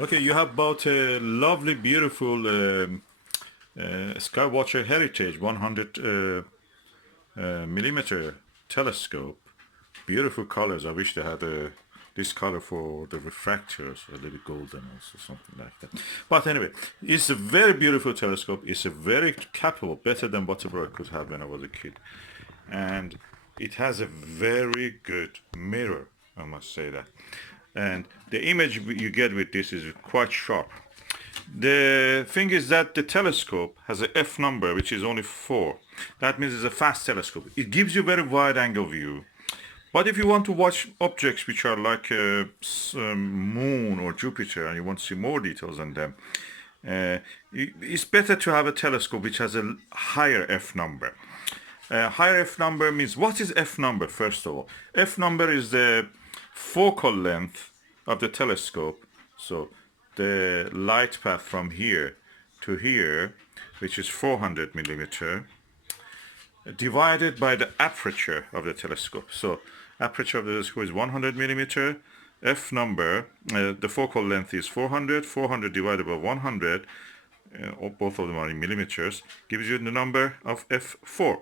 Okay, you have bought a lovely, beautiful Skywatcher Heritage 100 millimeter telescope. Beautiful colors. I wish they had this color for the refractors, a little golden also, something like that. But anyway, it's a very beautiful telescope. It's a very capable, better than whatever I could have when I was a kid. And it has a very good mirror, I must say that. And the image you get with this is quite sharp. The thing is that the telescope has a F number, which is only 4. That means it's a fast telescope. It gives you very wide angle view. But if you want to watch objects which are like moon or Jupiter and you want to see more details on them, it's better to have a telescope which has a higher F number. Higher F number means, what is F number first of all? F number is the focal length of the telescope. So the light path from here to here, which is 400 millimeter, divided by the aperture of the telescope. So aperture of the telescope is 100 millimeter. F number, the focal length is 400. 400 divided by 100, both of them are in millimeters, gives you the number of F4.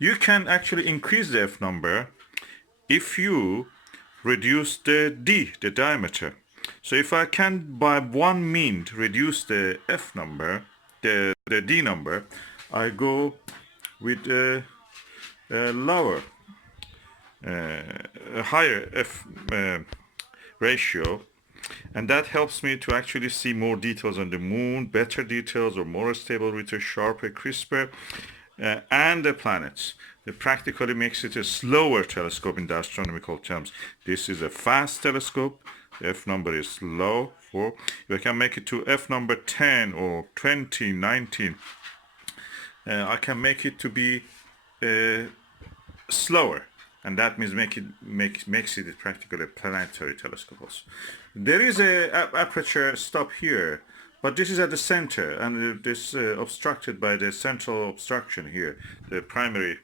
You can actually increase the F number if you reduce the D, the diameter. So if I can by one mean reduce the F number, the D number, I go with a lower, a higher F ratio, and that helps me to actually see more details on the moon, better details or more stable with a sharper, crisper, and the planets. It practically makes it a slower telescope in the astronomical terms. This is a fast telescope. The F number is low. If I can make it to F number 10 or 20, 19, I can make it to be slower, and that means makes it practically a planetary telescope also. There is a aperture stop here, but this is at the center, and this obstructed by the central obstruction here, the primary,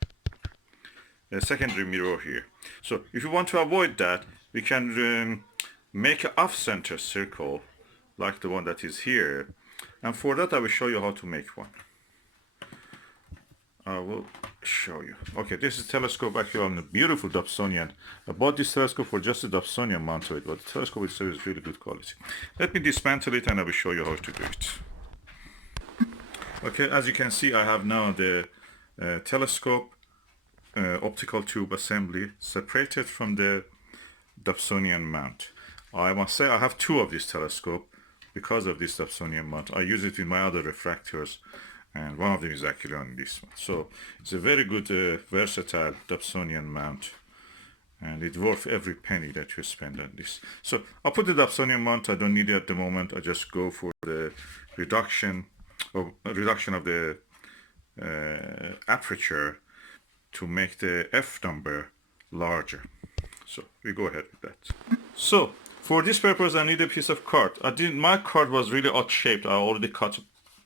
secondary mirror here. So if you want to avoid that, we can make an off-center circle like the one that is here, and for that I will show you how to make one. I will show you. Okay, this is telescope actually on a beautiful Dobsonian. I bought this telescope for just the Dobsonian mount to it, but the telescope itself is really good quality. Let me dismantle it and I will show you how to do it. Okay, as you can see, I have now the telescope optical tube assembly separated from the Dobsonian mount. I must say I have two of this telescope because of this Dobsonian mount. I use it in my other refractors, and one of them is actually on this one. So it's a very good versatile Dobsonian mount, and it's worth every penny that you spend on this. So I'll put the Dobsonian mount. I don't need it at the moment. I just go for the reduction of the aperture to make the F number larger. So we go ahead with that. So for this purpose I need a piece of card. My card was really odd shaped. I already cut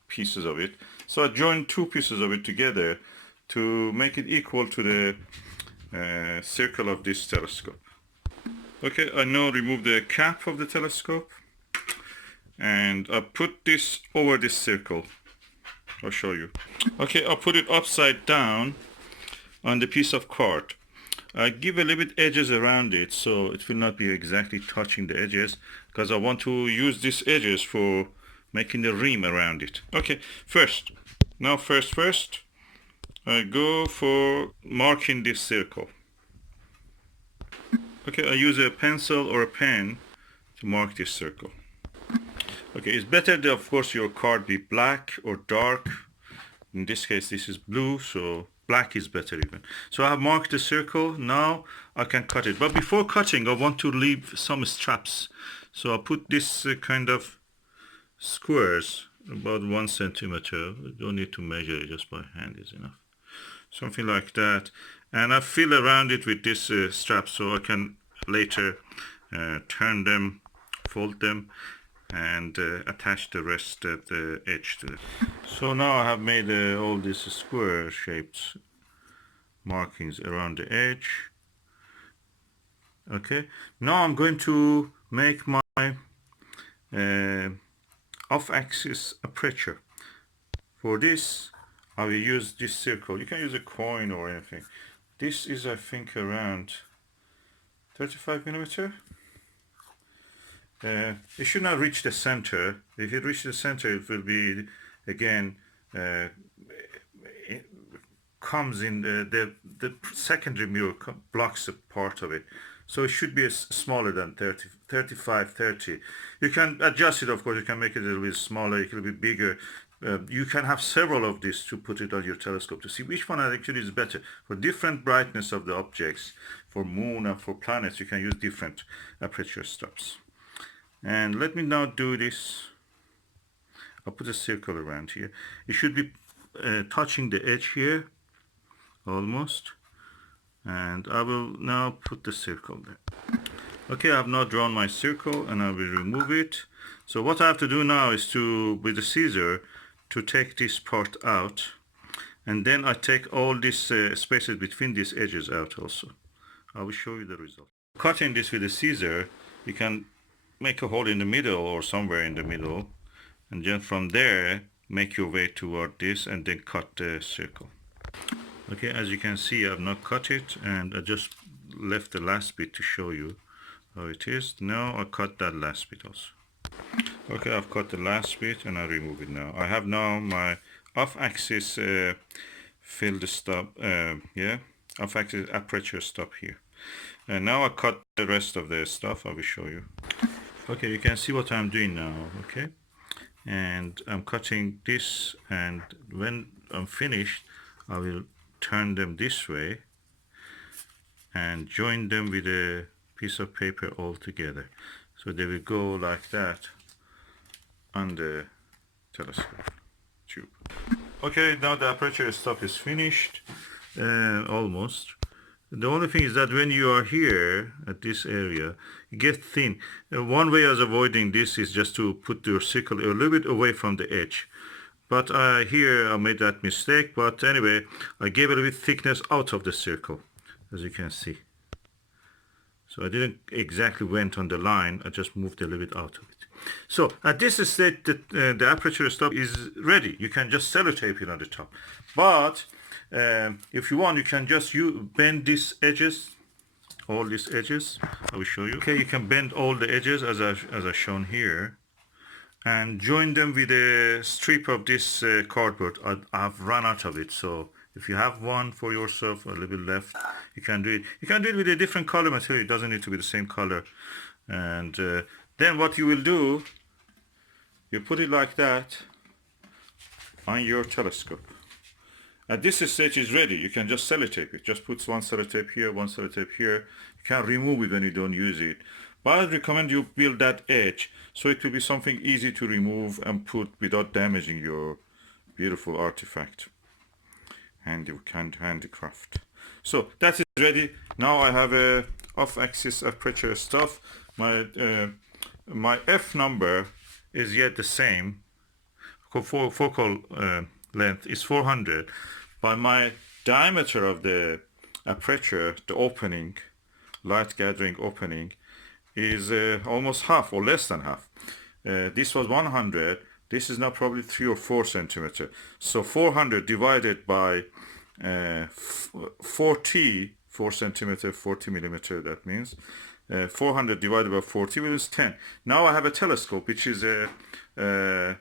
pieces of it. So I joined two pieces of it together to make it equal to the circle of this telescope. Okay, I now remove the cap of the telescope and I put this over this circle. I'll show you. Okay, I'll put it upside down on the piece of card. I give a little bit edges around it so it will not be exactly touching the edges, because I want to use these edges for making the rim around it. Okay, first I go for marking this circle. Okay, I use a pencil or a pen to mark this circle. Okay, it's better that of course your card be black or dark. In this case this is blue, so black is better even. So I have marked the circle. Now I can cut it, but before cutting I want to leave some straps. So I put this kind of squares about 1 centimeter. You don't need to measure it, just by hand is enough. Something like that. And I fill around it with this strap so I can later turn them, fold them, and attach the rest of the edge to it. So now I have made all these square shaped markings around the edge. Okay, now I'm going to make my off-axis aperture. For this, I will use this circle. You can use a coin or anything. This is, I think, around 35 millimeter. It should not reach the center. If it reaches the center, it will be, again, it comes in the secondary mirror blocks a part of it. So it should be smaller than 30, 35, 30. You can adjust it, of course. You can make it a little bit smaller, a little bit bigger. You can have several of these to put it on your telescope to see which one actually is better. For different brightness of the objects, for moon and for planets, you can use different aperture stops. And let me now do this. I'll put a circle around here. It should be touching the edge here, almost. And I will now put the circle there. Okay, I have now drawn my circle and I will remove it. So what I have to do now is to, with the scissor, to take this part out. And then I take all these spaces between these edges out also. I will show you the result. Cutting this with a scissor, you can make a hole in the middle or somewhere in the middle, and then from there make your way toward this and then cut the circle. Okay, as you can see, I've not cut it, and I just left the last bit to show you how it is. Now I cut that last bit also. Okay, I've cut the last bit and I remove it now. I have now my off-axis field stop, off-axis aperture stop here. And now I cut the rest of the stuff. I will show you. Okay, you can see what I'm doing now, okay? And I'm cutting this, and when I'm finished, I will turn them this way and join them with a piece of paper all together. So they will go like that on the telescope tube. Okay, now the aperture stop is finished, almost. The only thing is that when you are here at this area, it gets thin. One way of avoiding this is just to put your circle a little bit away from the edge. But here I made that mistake. But anyway, I gave a little bit thickness out of the circle, as you can see. So I didn't exactly went on the line. I just moved a little bit out of it. So at this stage, the aperture stop is ready. You can just sellotape it on the top. But if you want, you can just bend these edges, all these edges. I will show you. Okay, you can bend all the edges as I've shown here, and join them with a strip of this cardboard. I've run out of it, so if you have one for yourself, a little bit left, you can do it. You can do it with a different color material. It doesn't need to be the same color. And then what you will do, you put it like that on your telescope. At this stage is ready. You can just sellotape it. Just put one sellotape here, one sellotape here. You can remove it when you don't use it. But I recommend you build that edge so it will be something easy to remove and put without damaging your beautiful artifact. Handicraft. So that is ready. Now I have a off-axis aperture stuff. My F number is yet the same. Focal length is 400. By my diameter of the aperture, the opening, light gathering opening, is almost half or less than half. This was 100. This is now probably 3 or 4 centimeter. So 400 divided by 40, 4 centimeter, 40 millimeter, that means 400 divided by 40 is 10. Now I have a telescope which is F10.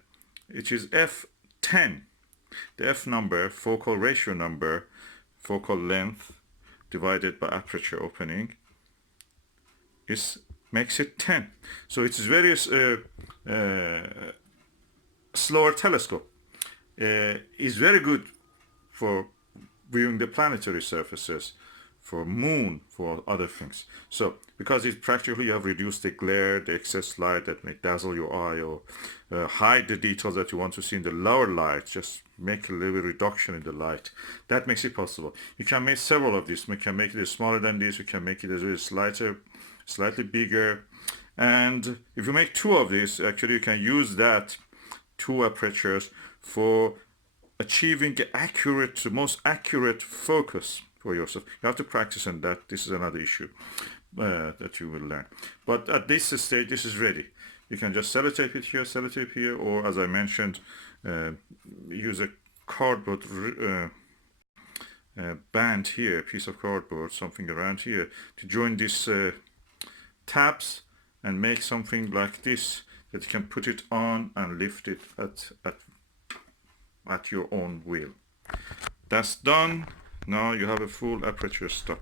The F number, focal ratio number, focal length divided by aperture opening makes it 10. So it's very slower telescope. Is very good for viewing the planetary surfaces, for moon, for other things. So because it's practically, you have reduced the glare, the excess light that may dazzle your eye, or hide the details that you want to see in the lower light, just make a little reduction in the light. That makes it possible. You can make several of these. You can make it smaller than this. You can make it a little slightly bigger. And if you make 2 of these, actually you can use that 2 apertures for achieving the most accurate focus for yourself. You have to practice on that. This is another issue that you will learn. But at this stage, this is ready. You can just sellotape it here, sellotape here, or as I mentioned, use a cardboard band here, piece of cardboard, something around here, to join these tabs and make something like this that you can put it on and lift it at your own will. That's done. Now you have a full aperture stop.